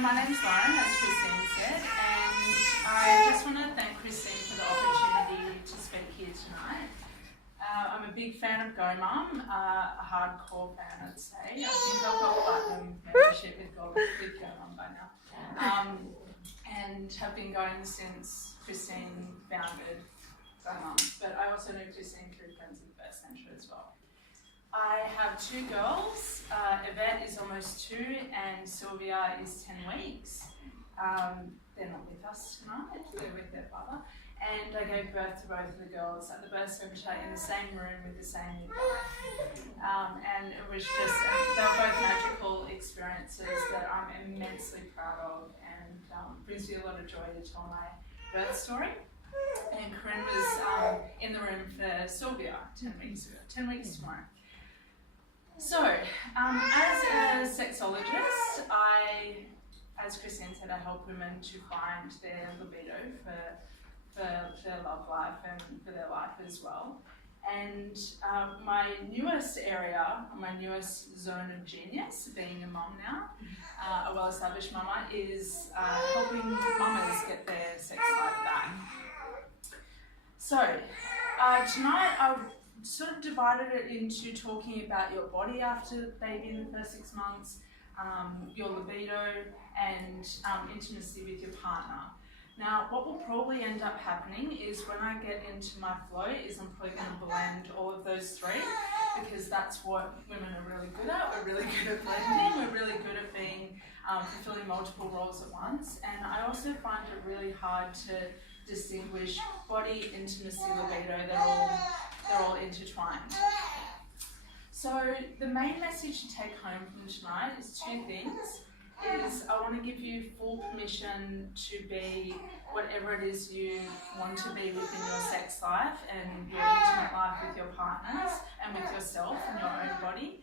my name's Lauren, as Christine said, and I just want to thank Christine for the opportunity to speak here tonight. I'm a big fan of Go Mum, a hardcore fan, I'd say. I think I've got platinum membership with Go Mum by now, and have been going since Christine founded Go Mum. But I also know Christine through friends with Birth Centre as well. I have two girls. Yvette is almost 2 and Sylvia is 10 weeks. They're not with us tonight, they're with their father. And I gave birth to both of the girls at the birth centre in the same room with the same midwife. And it was just, they were both magical experiences that I'm immensely proud of, and brings me a lot of joy to tell my birth story. And Corinne was in the room for Sylvia 10 weeks ago, 10 weeks tomorrow. So, as a sexologist, as Christine said, I help women to find their libido for their love life and for their life as well. And my newest area, my newest zone of genius, being a mum now, a well-established mama, is helping mamas get their sex life back. So, tonight I've sort of divided it into talking about your body after baby in the first 6 months, your libido, and intimacy with your partner. Now, what will probably end up happening is when I get into my flow is I'm probably going to blend all of those three, because that's what women are really good at. We're really good at blending, we're really good at being fulfilling multiple roles at once, and I also find it really hard to distinguish body, intimacy, libido. They're all intertwined. So the main message to take home from tonight is 2 things. I want to give you full permission to be whatever it is you want to be within your sex life and your intimate life with your partners and with yourself and your own body,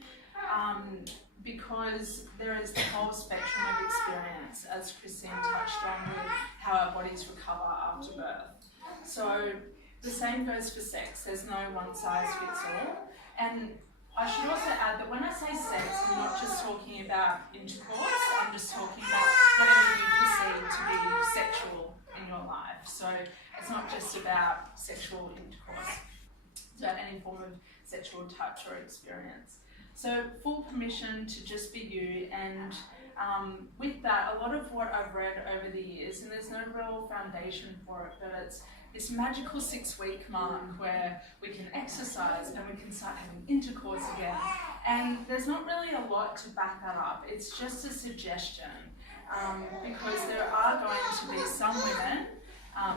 because there is the whole spectrum of experience, as Christine touched on, with how our bodies recover after birth. So the same goes for sex. There's no one size fits all. And I should also add that when I say sex, I'm not just talking about intercourse, I'm just talking about whatever you perceive to be sexual in your life. So it's not just about sexual intercourse, it's about any form of sexual touch or experience. So full permission to just be you, and with that, a lot of what I've read over the years, and there's no real foundation for it, but it's this magical 6-week mark where we can exercise and we can start having intercourse again. And there's not really a lot to back that up. It's just a suggestion, because there are going to be some women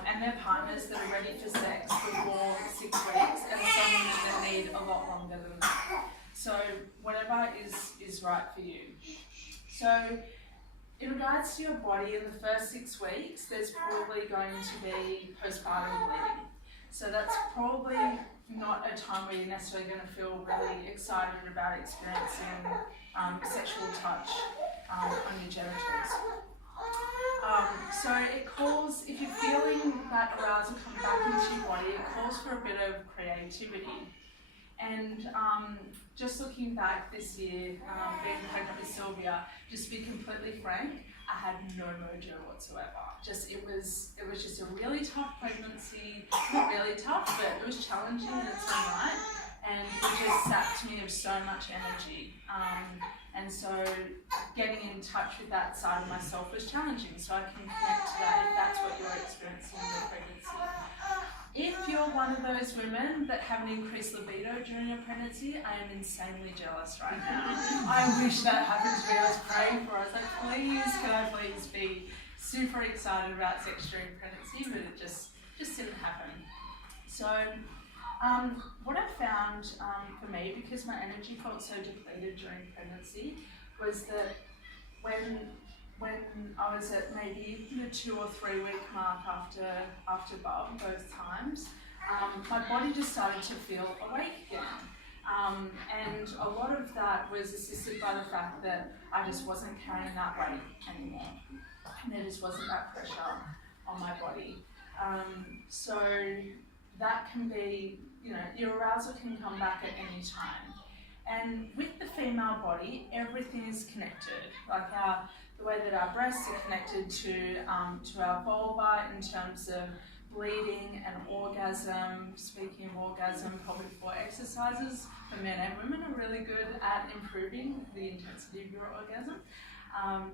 and their partners that are ready for sex before 6 weeks, and some women that need a lot longer than that. So whatever is right for you. So in regards to your body, in the first 6 weeks, there's probably going to be postpartum bleeding. So that's probably not a time where you're necessarily going to feel really excited about experiencing sexual touch on your genitals. So it calls, if you're feeling that arousal come back into your body, it calls for a bit of creativity. And just looking back this year, being pregnant with Sylvia, just to be completely frank, I had no mojo whatsoever. It was just a really tough pregnancy. Not really tough, but it was challenging in its own right, and it just sapped me of so much energy. And so getting in touch with that side of myself was challenging. So I can connect to that if that's what you're experiencing in your pregnancy. If you're one of those women that have an increased libido during your pregnancy, I am insanely jealous right now. I wish that happened to me. I was praying for us. Like, please, can I please be super excited about sex during pregnancy, but it just didn't happen. So what I found for me, because my energy felt so depleted during pregnancy, was that when I was at maybe the 2 or 3 week mark after Bob, both times, my body just started to feel awake again. And a lot of that was assisted by the fact that I just wasn't carrying that weight anymore. And there just wasn't that pressure on my body. So that can be, your arousal can come back at any time. And with the female body, everything is connected. Like the way that our breasts are connected to our vulva in terms of bleeding and orgasm. Speaking of orgasm, pelvic floor exercises for men and women are really good at improving the intensity of your orgasm,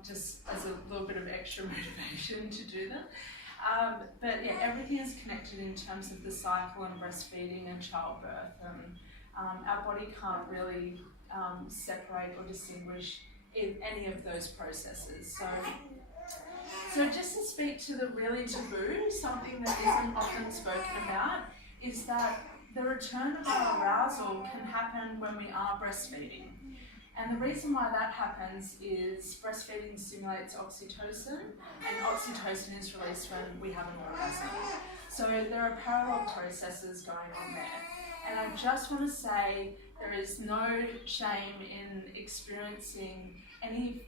just as a little bit of extra motivation to do them. But yeah, everything is connected in terms of the cycle and breastfeeding and childbirth. Our body can't really separate or distinguish in any of those processes. So just to speak to the really taboo, something that isn't often spoken about is that the return of our arousal can happen when we are breastfeeding. And the reason why that happens is breastfeeding stimulates oxytocin, and oxytocin is released when we have an orgasm. So there are parallel processes going on there. And I just want to say there is no shame in experiencing any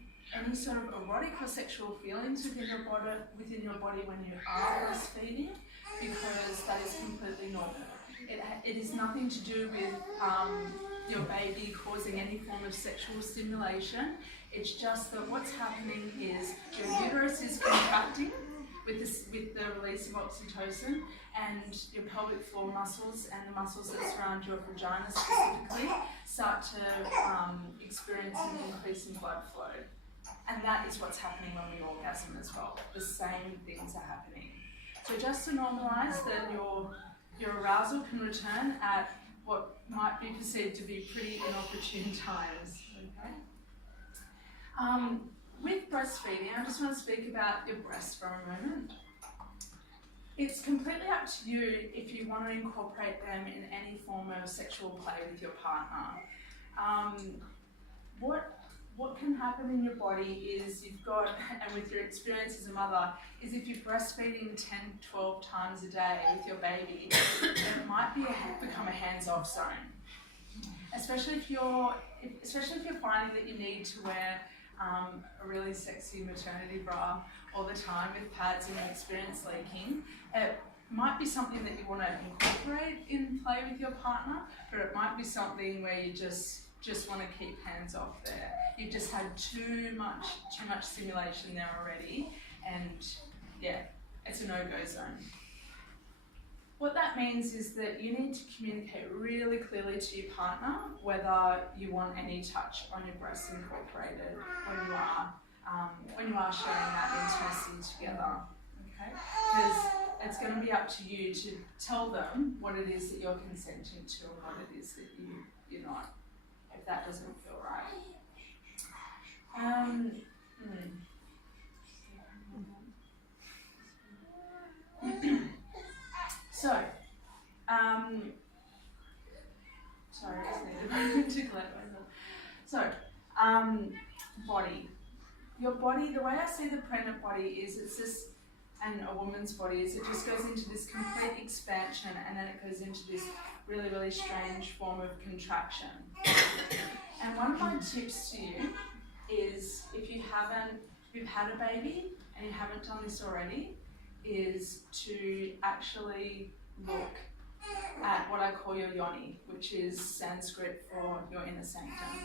sort of erotic or sexual feelings within your body when you are breastfeeding, because that is completely normal. It is nothing to do with your baby causing any form of sexual stimulation. It's just that what's happening is your uterus is contracting with the release of oxytocin, and your pelvic floor muscles and the muscles that surround your vagina specifically start to experience an increase in blood flow. And that is what's happening when we orgasm as well. The same things are happening. So just to normalise that your arousal can return at what might be perceived to be pretty inopportune times. Okay. With breastfeeding, I just want to speak about your breasts for a moment. It's completely up to you if you want to incorporate them in any form of sexual play with your partner. What can happen in your body is you've got, and with your experience as a mother, is if you're breastfeeding 10, 12 times a day with your baby, it might become a hands-off zone. Especially if you're finding that you need to wear a really sexy maternity bra all the time with pads and you experience leaking. It might be something that you want to incorporate in play with your partner, but it might be something where you just want to keep hands off there. You've just had too much stimulation there already, and yeah, it's a no-go zone. What that means is that you need to communicate really clearly to your partner whether you want any touch on your breasts incorporated when you are sharing that intimacy together. Okay? Because it's going to be up to you to tell them what it is that you're consenting to and what it is that you're not, if that doesn't feel right. Sorry, I just needed a moment to collect myself. So, body. Your body, the way I see the pregnant body is it's just, and a woman's body is, it just goes into this complete expansion and then it goes into this really, really strange form of contraction. And one of my tips to you is, if you've had a baby and you haven't done this already, is to actually look at what I call your yoni, which is Sanskrit for your inner sanctum.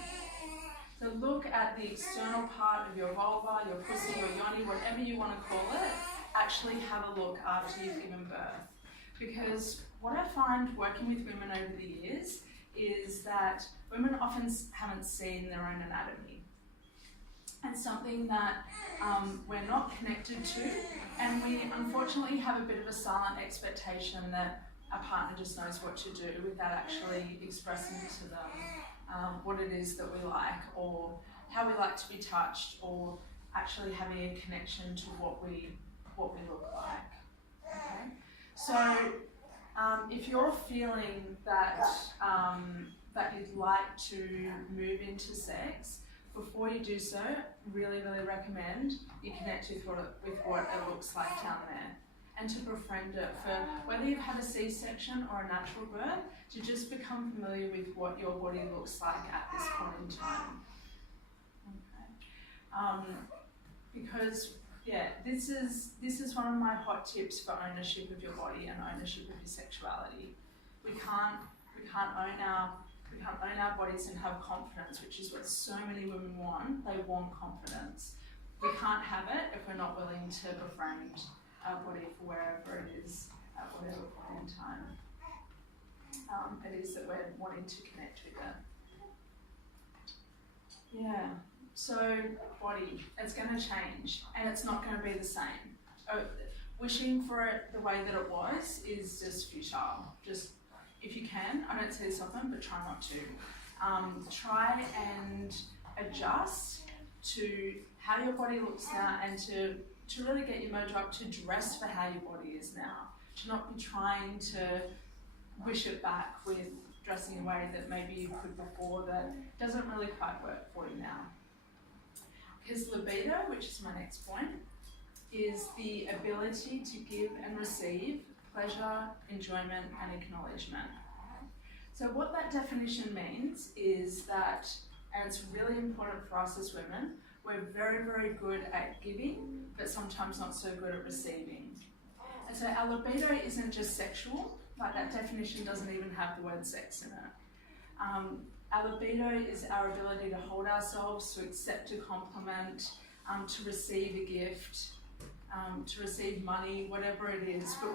So look at the external part of your vulva, your pussy, your yoni, whatever you want to call it. Actually have a look after you've given birth. Because what I find working with women over the years is that women often haven't seen their own anatomy. And something that we're not connected to, and we unfortunately have a bit of a silent expectation that our partner just knows what to do without actually expressing to them what it is that we like, or how we like to be touched, or actually having a connection to what we look like. Okay? So if you're feeling that you'd like to move into sex, before you do so, really, really recommend you connect with what it looks like down there, and to befriend it for whether you've had a C-section or a natural birth, to just become familiar with what your body looks like at this point in time. Okay. Because yeah, this is one of my hot tips for ownership of your body and ownership of your sexuality. We can't own we can't own our bodies and have confidence, which is what so many women want. They want confidence. We can't have it if we're not willing to befriend our body for wherever it is at whatever point in time it is that we're wanting to connect with it. Yeah, so body, it's going to change and it's not going to be the same. Wishing for it the way that it was is just futile. Just, if you can, I don't say this often, but try not to. Try and adjust to how your body looks now and to really get your mojo up to dress for how your body is now. To not be trying to wish it back with dressing in a way that maybe you could before that doesn't really quite work for you now. Because libido, which is my next point, is the ability to give and receive pleasure, enjoyment, and acknowledgement. So what that definition means is that, and it's really important for us as women, we're very, very good at giving, but sometimes not so good at receiving. And so our libido isn't just sexual, like that definition doesn't even have the word sex in it. Our libido is our ability to hold ourselves, to accept a compliment, to receive a gift, to receive money, whatever it is. But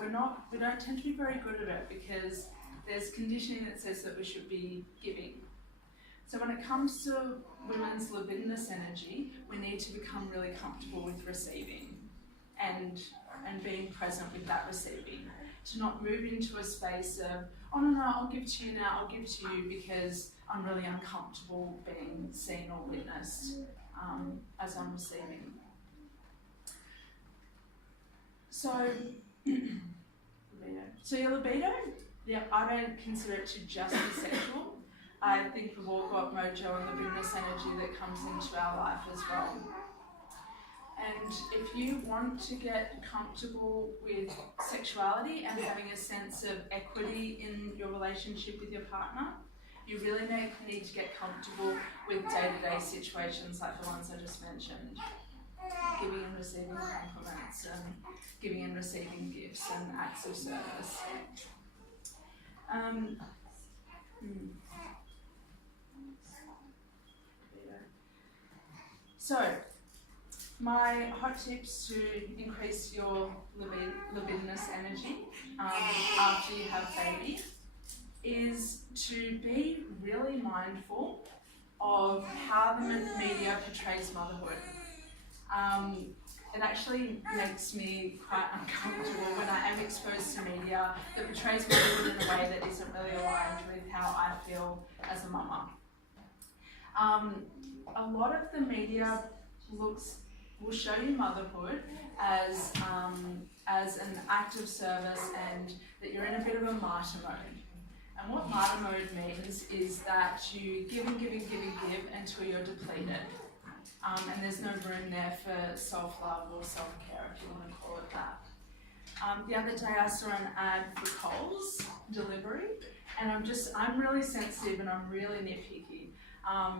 we don't tend to be very good at it because there's conditioning that says that we should be giving. So when it comes to women's libidinous energy, we need to become really comfortable with receiving and being present with that receiving. To not move into a space of, oh no, I'll give to you now, I'll give to you because I'm really uncomfortable being seen or witnessed as I'm receiving. So your libido, yeah, I don't consider it to just be sexual. I think we've all got mojo and libidinous energy that comes into our life as well. And if you want to get comfortable with sexuality and having a sense of equity in your relationship with your partner, you really need to get comfortable with day-to-day situations like the ones I just mentioned. Giving and receiving compliments, and giving and receiving gifts and acts of service. So, my hot tips to increase your libidinous energy after you have baby is to be really mindful of how the media portrays motherhood. It actually makes me quite uncomfortable when I am exposed to media that portrays motherhood in a way that isn't really aligned with how I feel as a mama. A lot of the media will show you motherhood as an act of service and that you're in a bit of a martyr mode. And what martyr mode means is that you give and give and give and give until you're depleted. And there's no room there for self-love or self-care, if you want to call it that. The other day I saw an ad for Coles delivery, and I'm really sensitive and I'm really nitpicky.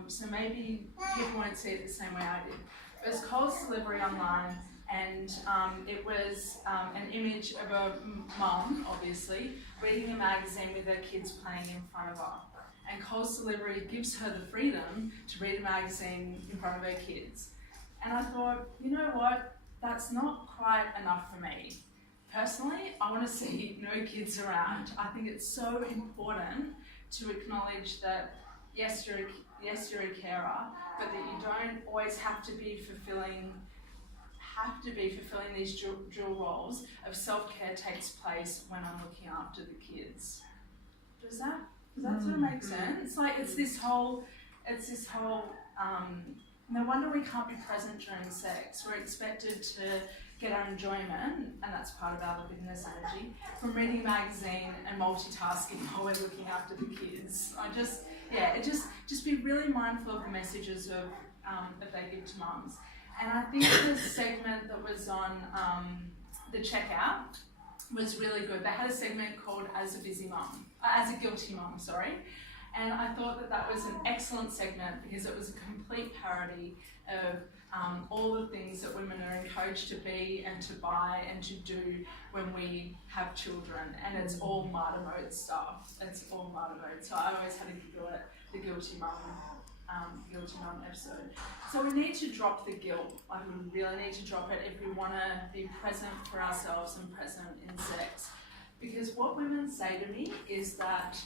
So maybe people won't see it the same way I did. It was Coles delivery online, and it was an image of a mum, obviously, reading a magazine with her kids playing in front of her. And Coles delivery gives her the freedom to read a magazine in front of her kids. And I thought, you know what, that's not quite enough for me. Personally, I want to see no kids around. I think it's so important to acknowledge that yes, you're a carer, but that you don't always have to be fulfilling these dual roles of self-care takes place when I'm looking after the kids. Does that sort of make sense? Like it's this whole, no wonder we can't be present during sex. We're expected to get our enjoyment, and that's part of our libidinous energy, from reading a magazine and multitasking while we're looking after the kids. Just be really mindful of the messages that they give to mums. And I think the segment that was on the checkout was really good. They had a segment called As a Guilty Mum, sorry. And I thought that that was an excellent segment because it was a complete parody of all the things that women are encouraged to be and to buy and to do when we have children. And it's all martyr mode stuff. It's all martyr mode. So I always had to giggle at the guilty mum episode. So we need to drop the guilt. Like, we really need to drop it if we want to be present for ourselves and present in sex. Because what women say to me is that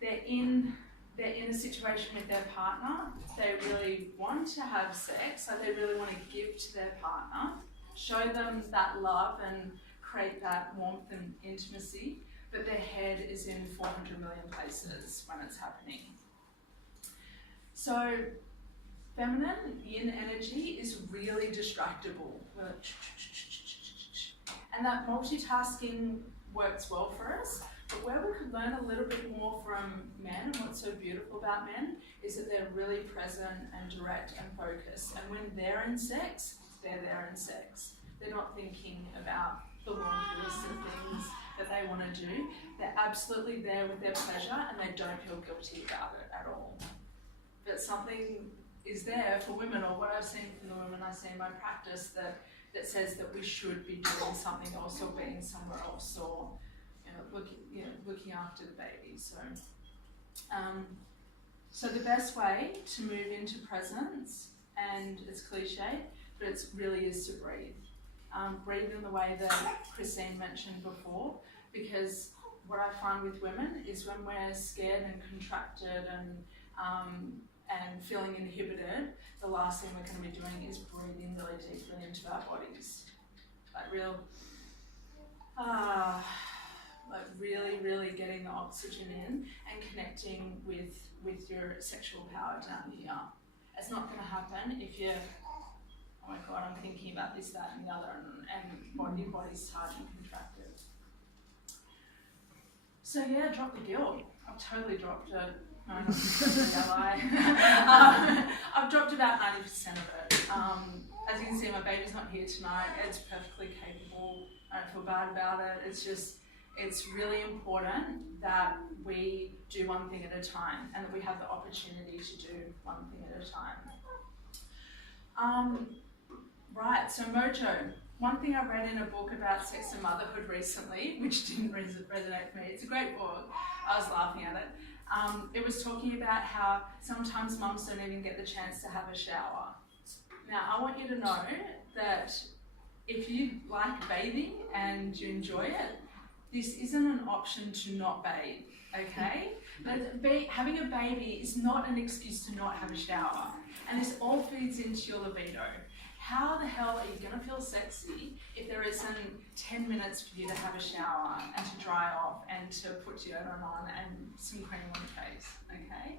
they're in a situation with their partner, they really want to have sex, like they really want to give to their partner, show them that love and create that warmth and intimacy, but their head is in 400 million places when it's happening. So feminine yin energy is really distractible. And that multitasking works well for us. But where we could learn a little bit more from men, and what's so beautiful about men, is that they're really present and direct and focused. And when they're in sex, they're there in sex. They're not thinking about the laundry list of things that they want to do. They're absolutely there with their pleasure and they don't feel guilty about it at all. But something is there for women, or what I've seen from the women I see in my practice, that says that we should be doing something else or being somewhere else, or looking after the baby. So the best way to move into presence, and it's cliche, but it really is to breathe. Breathe in the way that Christine mentioned before, because what I find with women is when we're scared and contracted and feeling inhibited, the last thing we're going to be doing is breathing really deeply into our bodies. Really getting the oxygen in and connecting with your sexual power down here. It's not going to happen if you're, oh my God, I'm thinking about this, that and the other, and your body's tight and contracted. So yeah, drop the guilt. I've totally dropped it. No, not I've dropped about 90% of it. As you can see, my baby's not here tonight. It's perfectly capable. I don't feel bad about it. It's really important that we do one thing at a time, and that we have the opportunity to do one thing at a time. Right, so Mojo. One thing I read in a book about sex and motherhood recently, which didn't resonate with me, it's a great book, I was laughing at it. It was talking about how sometimes mums don't even get the chance to have a shower. Now, I want you to know that if you like bathing and you enjoy it, this isn't an option to not bathe, okay? But having a baby is not an excuse to not have a shower. And this all feeds into your libido. How the hell are you going to feel sexy if there isn't 10 minutes for you to have a shower and to dry off and to put deodorant on and some cream on your face, okay?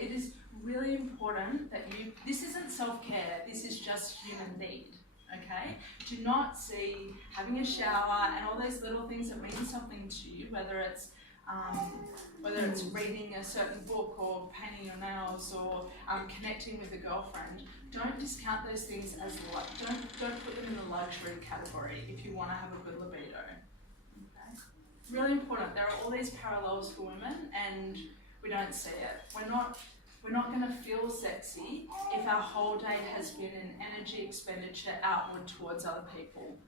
It is really important that this isn't self-care, this is just human need, okay? Do not see having a shower and all those little things that mean something to you, whether it's reading a certain book or painting your nails or connecting with a girlfriend. Don't discount those things as don't put them in the luxury category if you want to have a good libido. Okay? Really important. There are all these parallels for women, and we don't see it. We're not going to feel sexy if our whole day has been an energy expenditure outward towards other people.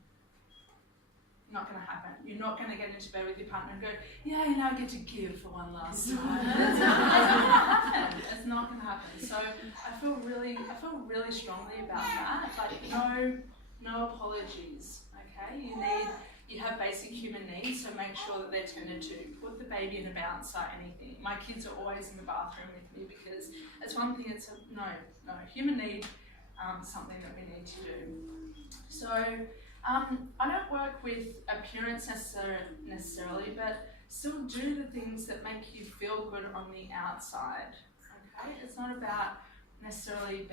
Not going to happen. You're not going to get into bed with your partner and go, yeah, I get to give for one last time. It's not going to happen. It's not going to happen. So I feel really strongly about that. Like no apologies. Okay, you have basic human needs, so make sure that they're tended to. Put the baby in a bouncer, anything. My kids are always in the bathroom with me because it's one thing. It's no human need. Something that we need to do. So. I don't work with appearance necessarily, but still do the things that make you feel good on the outside. Okay, it's not about necessarily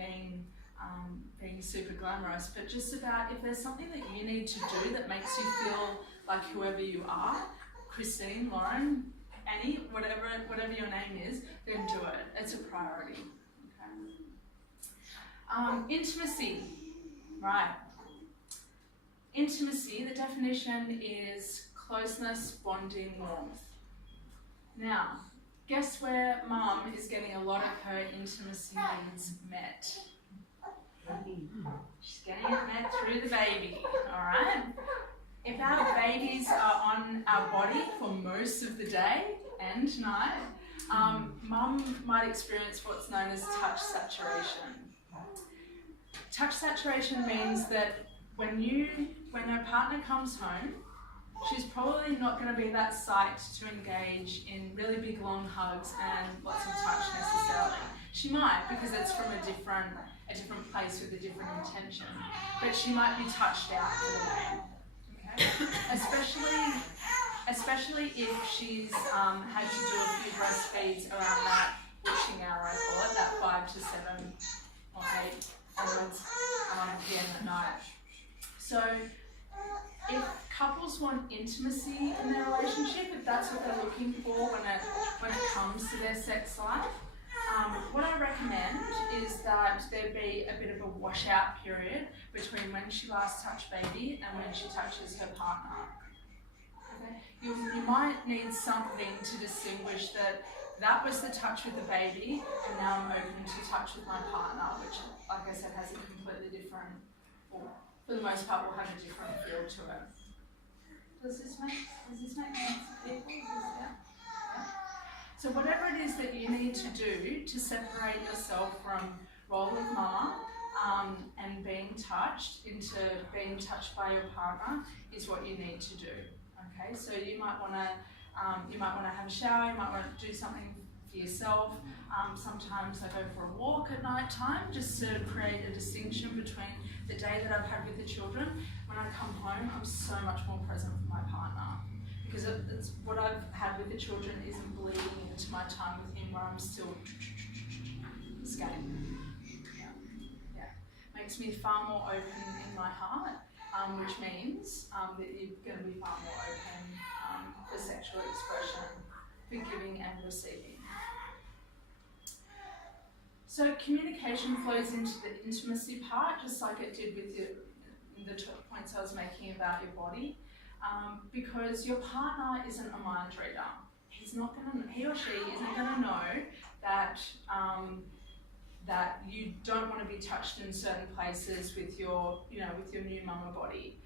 being super glamorous, but just about if there's something that you need to do that makes you feel like whoever you are, Christine, Lauren, Annie, whatever your name is, then do it. It's a priority. Okay. Intimacy, right? Intimacy, the definition is closeness, bonding, warmth. Now, guess where mum is getting a lot of her intimacy needs met? She's getting it met through the baby, alright? If our babies are on our body for most of the day and night, mum might experience what's known as touch saturation. Touch saturation means that when her partner comes home, she's probably not going to be that psyched to engage in really big long hugs and lots of touch necessarily. She might, because it's from a different place with a different intention, but she might be touched out for the day. Okay? Especially if she's had to do a few breastfeeds around that wishing hour, I call it, that 5 to 7 or 8 onwards PM at night. So if couples want intimacy in their relationship, if that's what they're looking for when it comes to their sex life, what I recommend is that there be a bit of a washout period between when she last touched baby and when she touches her partner. Okay? You might need something to distinguish that was the touch with the baby, and now I'm open to touch with my partner, which, like I said, has a completely different, or for the most part, will have a different feel to it. Does this make sense to people? Yeah. So whatever it is that you need to do to separate yourself from role of mama and being touched into being touched by your partner is what you need to do. Okay, so you might want to have a shower, you might want to do something for yourself. Sometimes I go for a walk at night time just to create a distinction between the day that I've had with the children. When I come home, I'm so much more present for my partner, because it's what I've had with the children isn't bleeding into my time with him where I'm still skating. Yeah. Makes me far more open in my heart, which means that you're going to be far more open for sexual expression, for giving and receiving. So communication flows into the intimacy part, just like it did with the points I was making about your body. Because your partner isn't a mind reader. He or she isn't going to know that that you don't want to be touched in certain places with your new mama body,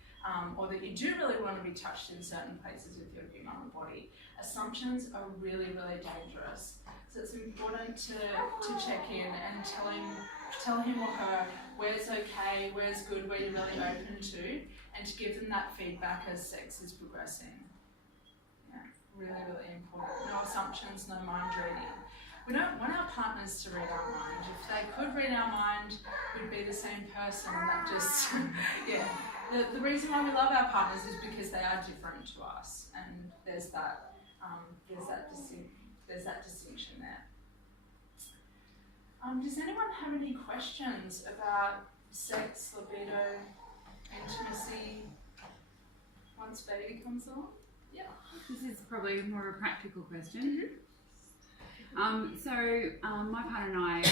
or that you do really want to be touched in certain places with your new mama body. Assumptions are really, really dangerous. So it's important to check in and tell him or her where's okay, where's good, where you're really open to, and to give them that feedback as sex is progressing. Yeah, really, really important. No assumptions, no mind reading. We don't want our partners to read our mind. If they could read our mind, we'd be the same person. That just, yeah. The reason why we love our partners is because they are different to us, and there's that distinction there. Does anyone have any questions about sex, libido, intimacy, once baby comes along? Yeah. This is probably more of a practical question. Mm-hmm. My partner and I,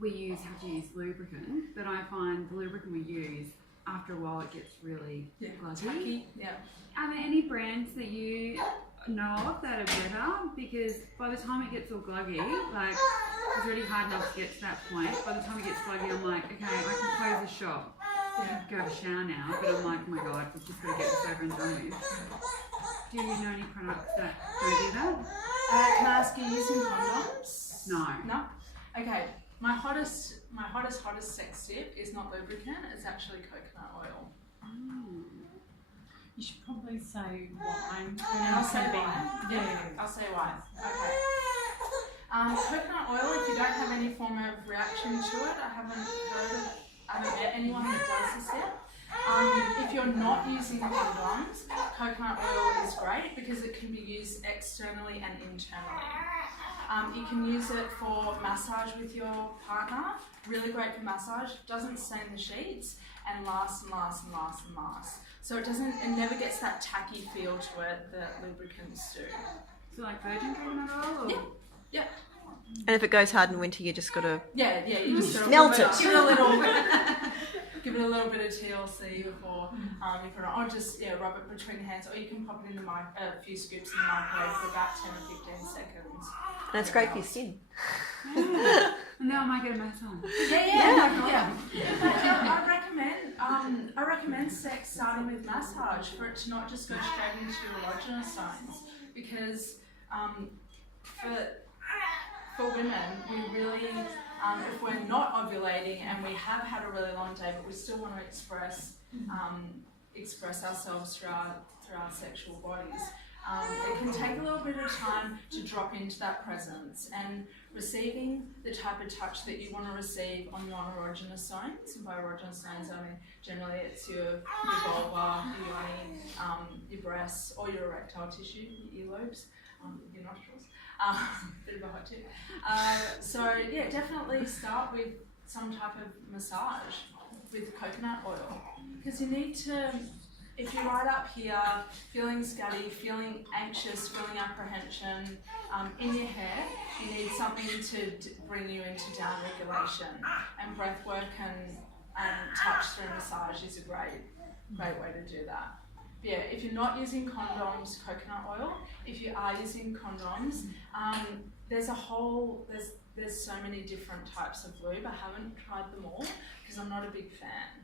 we have to use lubricant, but I find the lubricant we use, after a while it gets really gluggy. Tacky. Yeah. Are there any brands that you know of that are better? Because by the time it gets all gluggy, like, it's really hard enough to get to that point. By the time it gets gluggy, I'm like, okay, I can close the shop. Go have a shower now, but I'm like, oh my god, we've just got to get this over and done with. Do you know any products that don't do that? Can I ask you using condoms? No. Okay. My hottest sex tip is not lubricant. It's actually coconut oil. Mm. You should probably say wine. I'll say wine. Yeah. I'll say wine. Okay. Coconut oil, if you don't have any form of reaction to it, I haven't met anyone that does this yet. If you're not using condoms, coconut oil is great because it can be used externally and internally. You can use it for massage with your partner, really great for massage, doesn't stain the sheets, and lasts and lasts and lasts and lasts. So it never gets that tacky feel to it that lubricants do. So like virgin coconut oil? Or? Yeah. And if it goes hard in winter, you just got to you just melt it. Give it a little. give it a little bit of TLC before you put it on, or just rub it between the hands, or you can pop it in the a few scoops in the microwave for about 10 or 15 seconds. And it's great for your skin. Yeah. And now I might get a massage. I recommend sex starting with massage for it to not just go straight into your erogenous zones, because for women, we really, if we're not ovulating and we have had a really long day, but we still want to express ourselves through our sexual bodies, it can take a little bit of time to drop into that presence, and receiving the type of touch that you want to receive on non-erogenous zones. And by erogenous zones, I mean generally it's your vulva, your yoni, your breasts, or your erectile tissue, your earlobes, your nostrils. Bit of a hot tip. So yeah, definitely start with some type of massage with coconut oil, because you need to. If you're right up here, feeling scuddy, feeling anxious, feeling apprehension in your hair, you need something to bring you into down regulation. And breath work and touch through massage is a great way to do that. But yeah, if you're not using condoms, coconut oil. If you are using condoms, there's so many different types of lube. I haven't tried them all because I'm not a big fan.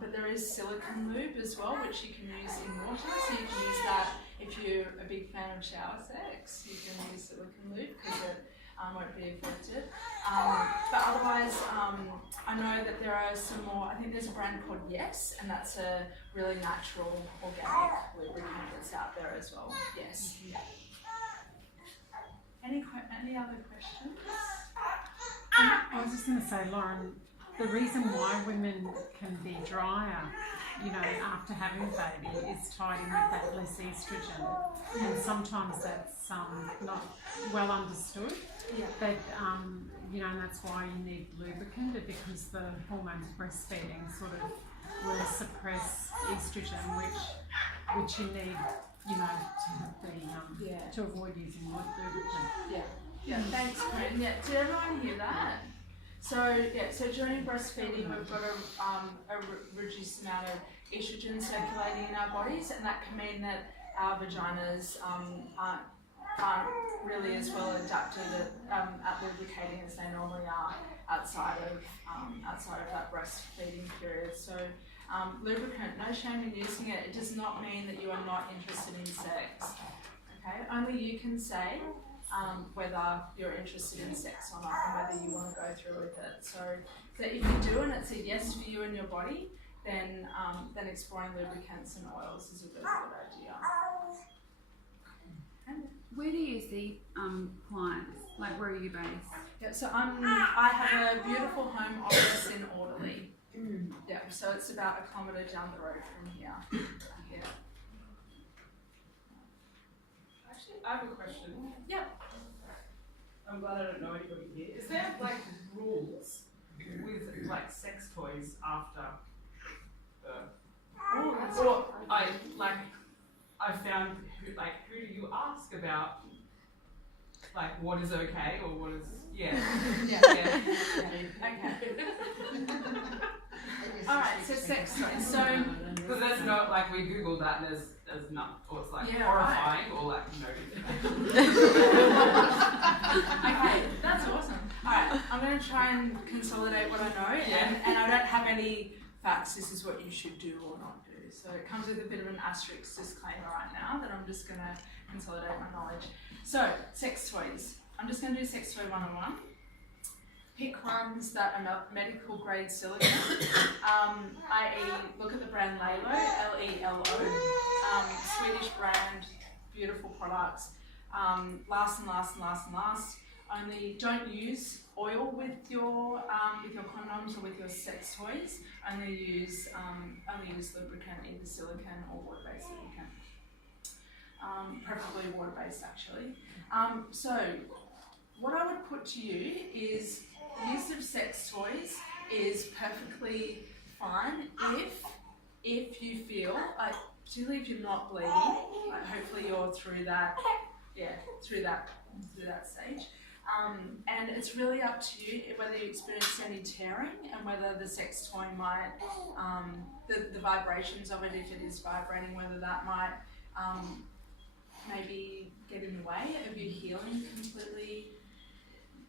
But there is silicone lube as well, which you can use in water. So you can use that if you're a big fan of shower sex. You can use silicone lube because it won't be affected. But otherwise, I know that there are some more. I think there's a brand called Yes, and that's a really natural, organic lubricant that's out there as well. Yes. Any other questions? I was just going to say, Lauren, the reason why women can be drier, after having a baby is tied in with that less estrogen. And sometimes that's not well understood. Yeah. But, and that's why you need lubricant, because the hormones of breastfeeding sort of will suppress estrogen, which you need, to have the, to avoid using lubricant. Yeah, thanks, Corinne. Yeah, did everyone hear that? So during breastfeeding, we've got a reduced amount of estrogen circulating in our bodies, and that can mean that our vaginas aren't really as well adapted at lubricating as they normally are outside of that breastfeeding period. So lubricant, no shame in using it. It does not mean that you are not interested in sex. Okay, only you can say whether you're interested in sex or not, and whether you want to go through with it. So if you do and it's a yes for you and your body, then exploring lubricants and oils is a really good idea. Where do you see clients? Like, where are you based? Yeah, so I have a beautiful home office in Orderly. Yeah, so it's about 1 kilometre down the road from here. Yeah. Actually, I have a question. Yeah. I'm glad I don't know anybody here. Is there rules with sex toys after birth? Oh, that's or I found who do you ask about what is okay or what is yeah. yeah. Okay. All right. So sex toys. So because there's no we Googled that and there's none, or it's horrifying or no. Okay, that's awesome. All right, I'm going to try and consolidate what I know, and I don't have any facts. This is what you should do or not do. So it comes with a bit of an asterisk disclaimer right now that I'm just going to consolidate my knowledge. So sex toys. I'm just going to do sex toy 101. Pick ones that are medical grade silicone, i.e. look at the brand Lelo, L-E-L-O, Swedish brand, beautiful products, last. Only don't use oil with your condoms or with your sex toys. Only use lubricant, either silicone or water-based lubricant. Preferably water-based actually. So what I would put to you is use of sex toys is perfectly fine if you feel particularly if you're not bleeding, hopefully you're through that stage. And it's really up to you whether you experience any tearing and whether the sex toy might, the vibrations of it, if it is vibrating, whether that might maybe get in the way of you healing completely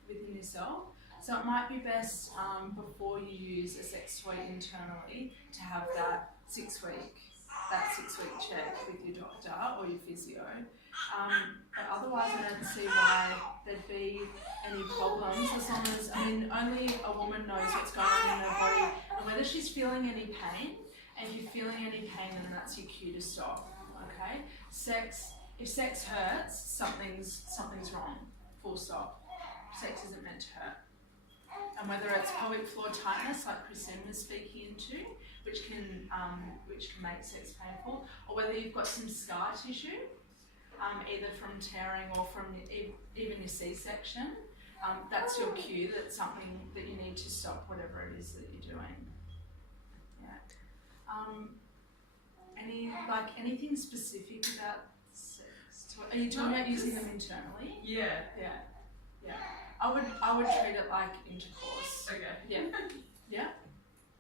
within yourself. So it might be best before you use a sex toy internally to have that 6 week check with your doctor or your physio. But otherwise I don't see why there'd be any problems as long as, only a woman knows what's going on in her body and whether she's feeling any pain. And if you're feeling any pain, then that's your cue to stop, okay? If sex hurts, something's wrong, full stop. Sex isn't meant to hurt. And whether it's pelvic floor tightness, like Christine was speaking into, which can make sex painful, or whether you've got some scar tissue, either from tearing or from even your C-section, that's your cue that something that you need to stop whatever it is that you're doing. Yeah. Anything specific about sex? Are you talking about using them internally? Yeah. Yeah. I would treat it like intercourse. Okay. Yeah. Yeah.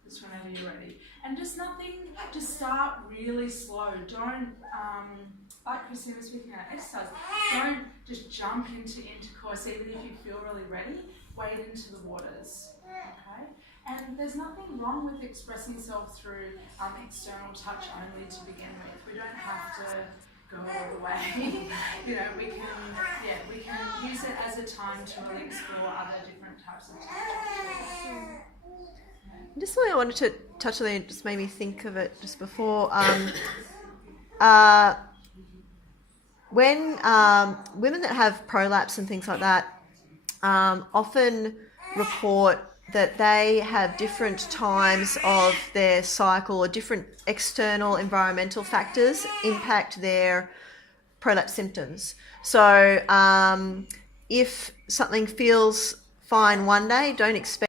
Just whenever you're ready. And just start really slow. Don't, like Christine was speaking about exercise, don't just jump into intercourse even if you feel really ready. Wade into the waters, okay? And there's nothing wrong with expressing yourself through external touch only to begin with. We don't have to go all the way. We can use it as a time to really explore other different types of touch. Just something I wanted to touch on, it just made me think of it just before. When women that have prolapse and things like that often report that they have different times of their cycle or different external environmental factors impact their prolapse symptoms. So if something feels fine one day, don't expect